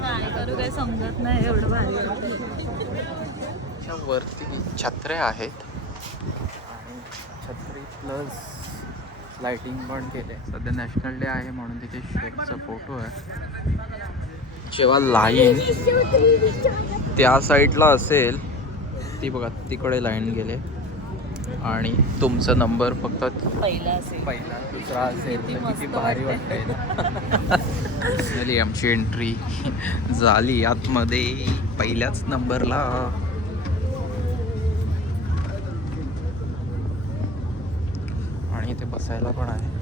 काय करू काय समजत नाही एवढं भारी वरती छत्र्या आहेत आणि छत्री प्लस लाइटिंग पण केले. सध्या नॅशनल डे आहे म्हणून तिथे शेफचा फोटो आहे. जेव्हा लाईन त्या साईडला असेल ती बघा तिकडे लाईन गेले आणि तुमचा नंबर फक्त पहिला दुसरा असेल तर किती भारी वाटते. झाली आमची एंट्री झाली आतमध्ये पहिल्याच नंबरला. आणि इथे बसायला पण आहे.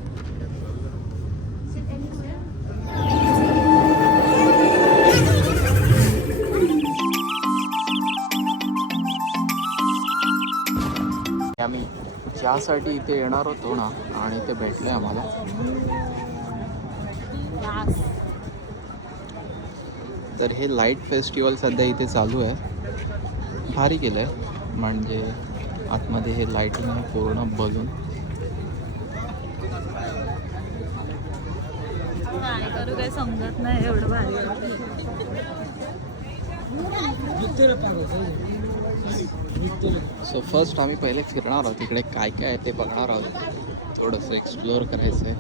आम्ही ज्यासाठी इथे येणार होतो ना आणि ते भेटले आम्हाला. तर हे लाईट फेस्टिवल सध्या इथे चालू आहे. भारी केलं आहे म्हणजे आतमध्ये हे लाईटिंग आहे पूर्ण बलून. काय करू काय समजत नाही एवढं भारी सो फर्स्ट आम्ही पहिले फिरणार आहोत तिकडे काय काय आहे ते बघणार आहोत. थोडंसं एक्सप्लोअर करायचं आहे.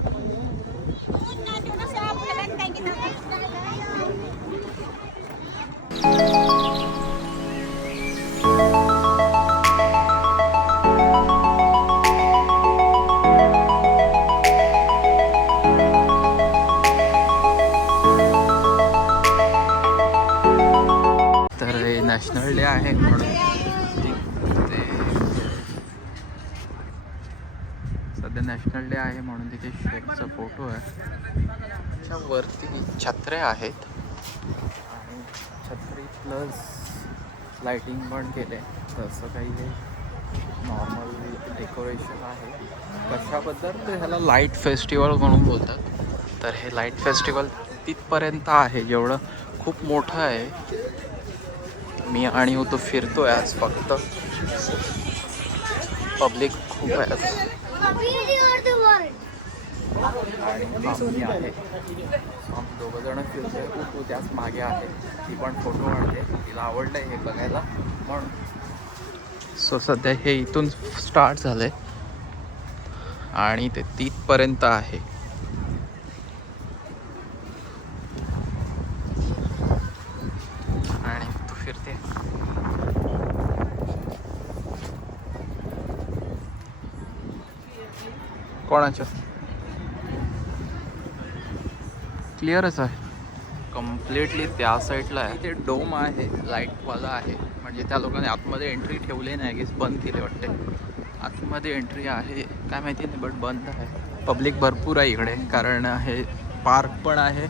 तर हे नॅशनल डे आहे म्हणून सध्या नॅशनल डे आहे म्हणून तिथे शेफचा फोटो आहे. वरती छत्र्या आहेत आणि छत्री प्लस लाइटिंग पण केले. तसं काही हे नॉर्मल डेकोरेशन आहे. कशाबद्दल तर ह्याला लाईट फेस्टिवल म्हणून बोलतात. तर हे लाईट फेस्टिवल तिथपर्यंत आहे जेवढं खूप मोठं आहे. मी आणि तो फिरतोय आज फक्त. पब्लिक खूप आहे आणि आम्ही आहे. आम्ही दोघं जण फिरतोय. तू त्याच मागे आहे. ती पण फोटो काढते. तिला आवडलं हे बघायला म्हणून. सो सध्या हे इथून स्टार्ट झालंय आणि ते तिथपर्यंत आहे. आणि तू फिरते. कोणाच्या क्लिअरच आहे कम्प्लिटली. त्या साईडला आहे ते डोम आहे लाईटवाला आहे. म्हणजे त्या लोकांनी आतमध्ये एंट्री ठेवली नाही की बंद केले वाटते. आतमध्ये एंट्री आहे काय माहिती नाही बट बंद आहे. पब्लिक भरपूर आहे इकडे कारण हे पार्क पण आहे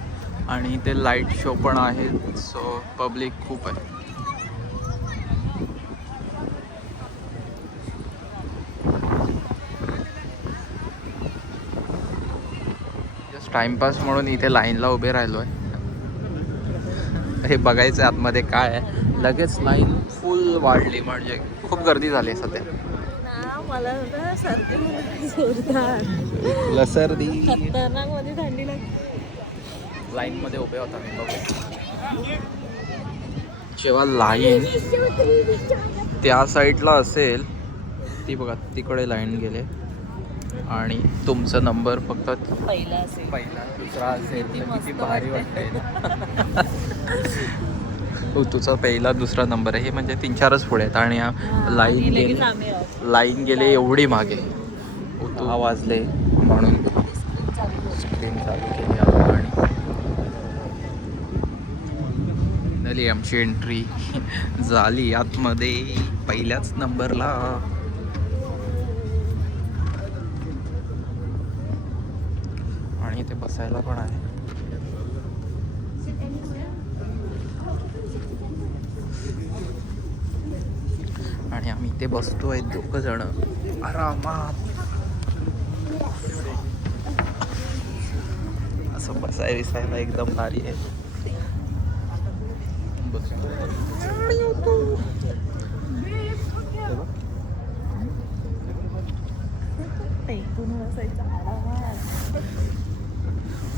आणि ते लाईट शो पण आहे. सो पब्लिक खूप आहे. जस्ट टाइमपास म्हणून इथे लाईनला उभे राहिलो आहे. हे बघायचं आतमध्ये काय आहे. लगेच लाईन फुल वाढली म्हणजे खूप गर्दी झाली सध्या. मला जोरदार सर्दी खतरनाक मध्ये थंडी लागते. लाईन मध्ये उभे होता मी बघू. जेव्हा लाईन त्या साईडला असेल ती बघा तिकडे लाईन गेले आणि तुमचा नंबर फक्त पहिला दुसरा असेल तर किती भारी वाटते. तुझा पहिला दुसरा नंबर आहे हे म्हणजे 3-4च पुढे आहेत आणि लाईन गेले एवढी मागे. तू वाजले म्हणून स्क्रीन चालू केली आणि झाली आमची एंट्री झाली आतमध्ये पहिल्याच नंबरला. आणि इथे बसायला पण आहे. आणि आम्ही इथे बसतोय दोघं जण आरामात. असं बसायला एकदम भारी आहे.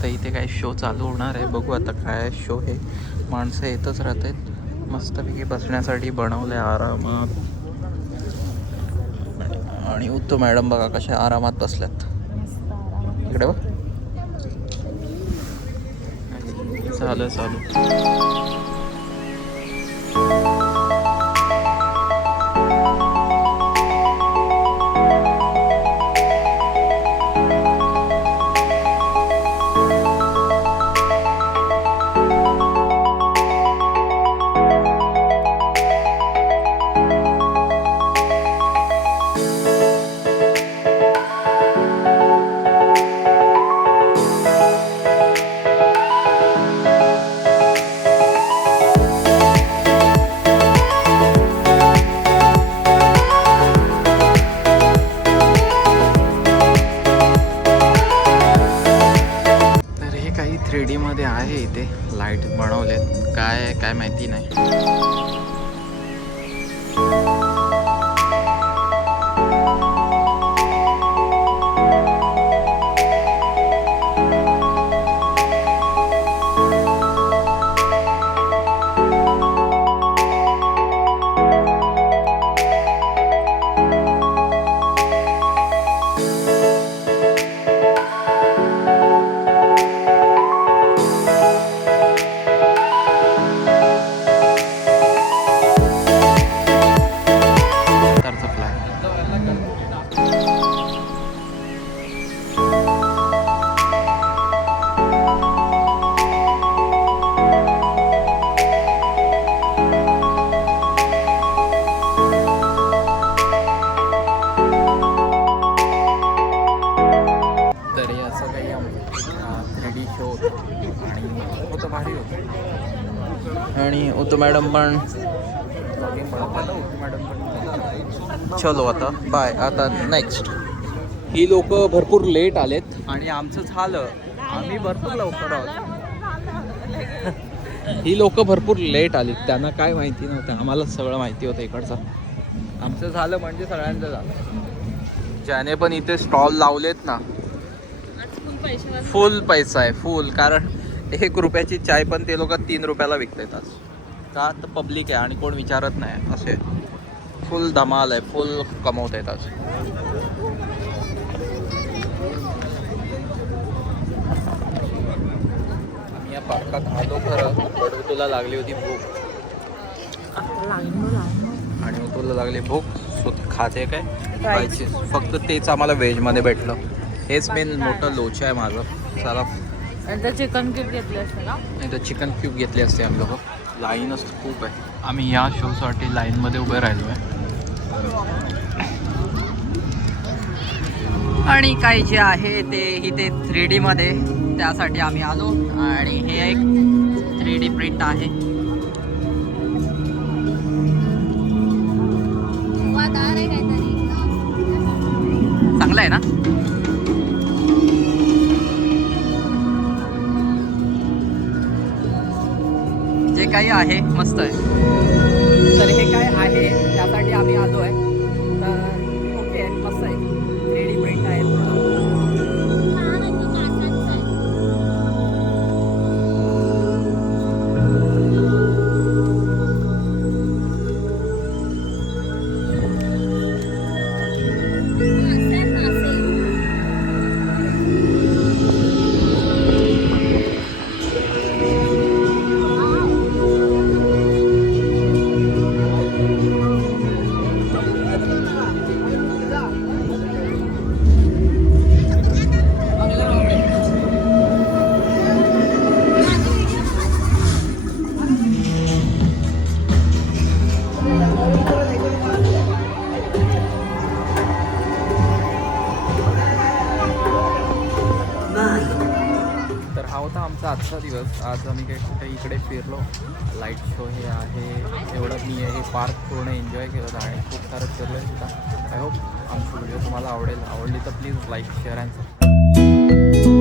तर इथे काही शो चालू होणार आहे, बघू आता काय शो आहे. माणसं येतच राहत आहेत. मस्तपैकी बसण्यासाठी बनवलं आहे आरामात. आणि उत्तू मॅडम बघा कशा आरामात बसल्यात. इकडे बघ चालू चालू. काही 3D मध्ये आहे इथे लाईट बनवलेत, काय माहिती नाही. आणि उत्तू मॅडम पण चलो आता बाय. आता नेक्स्ट ही लोक भरपूर लेट आलेत आणि आमचं झालं, आम्ही भरपूर लवकर आहोत. ही लोक भरपूर लेट आलीत, त्यांना काय माहिती नव्हतं, आम्हाला सगळं माहिती होतं इकडचं. आमचं झालं म्हणजे सगळ्यांचं झालं. ज्याने पण इथे स्टॉल लावलेत ना फुल पैसा आहे, फुल. कारण 1 रुपयाची चाय पण ते लोक 3 रुपयाला विकतात आज. का तर पब्लिक आहे आणि कोण विचारत नाही असे. फुल धमाल आहे, फुल कमवत आहेत आज. आम्ही या पार्कात आलो खरं, पण तुला लागली होती भूक आणि तुला लागली भूक. खाते काय खायची, फक्त तेच आम्हाला व्हेजमध्ये भेटलं. हेच मेन मोठं लोचा आहे माझं. चला चिकन क्यूब घेतले असते ना, नाही तर चिकन क्यूब घेतले असते आम्ही लोक. लाईनच खूप आहे. आम्ही या शोसाठी लाईनमध्ये उभे राहिलो आहे. आणि काही जे आहे ते इथे 3D मध्ये, त्यासाठी आम्ही आलो. आणि हे एक 3D प्रिंट आहे. चांगलं आहे ना. जे काही आहे मस्त आहे. तर हे काय आहे त्यासाठी आम्ही आलो आहे. तर ओके मस्त आहे. 3D प्रिंट आहे पूर्ण. आमचा आजचा दिवस. आज आम्ही काही कुठे इकडे फिरलो. लाईट शो हे आहे, एवढं मी हे पार्क पूर्ण एन्जॉय केलं आणि खूप सारं फिरलो आहे सुद्धा. आय होप आमची व्हिडिओ तुम्हाला आवडली तर please like share and subscribe.